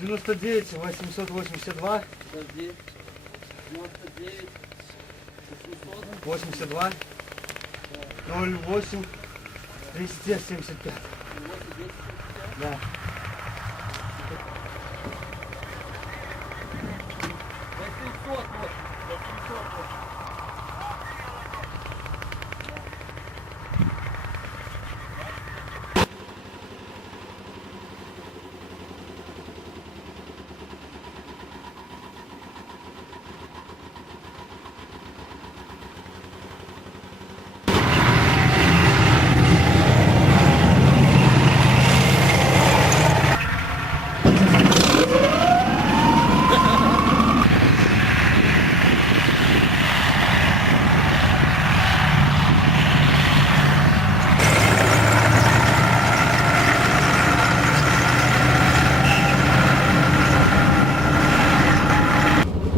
99 882. Подожди. 99 800. 82. 08. 275. Да. 800 вот. 800 вот.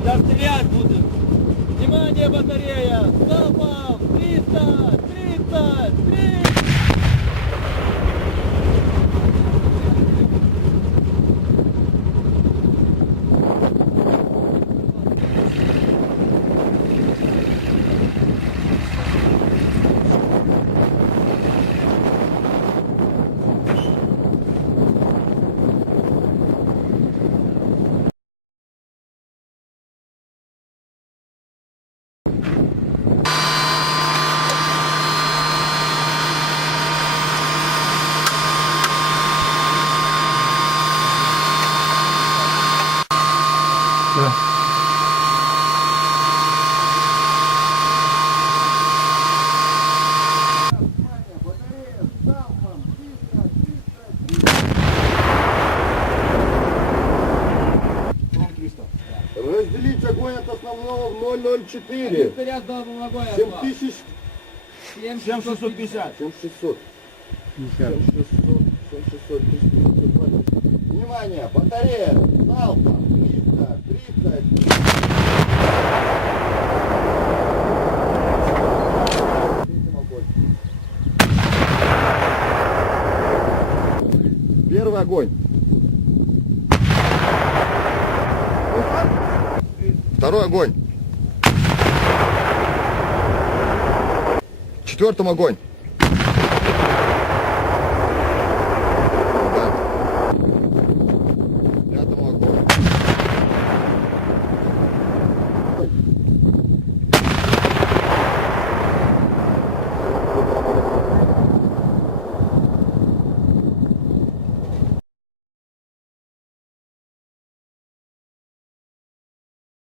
Сейчас стрелять будем. Внимание, батарея! Залпом! 300! 300! 300! Да. Разделить огонь от основного в 004. Заряд дал огонь. 7000. 7650. 7600. 7600. 7600. Внимание, батарея. Залпом. 330. Первый огонь. Второй огонь. Четвертым огонь.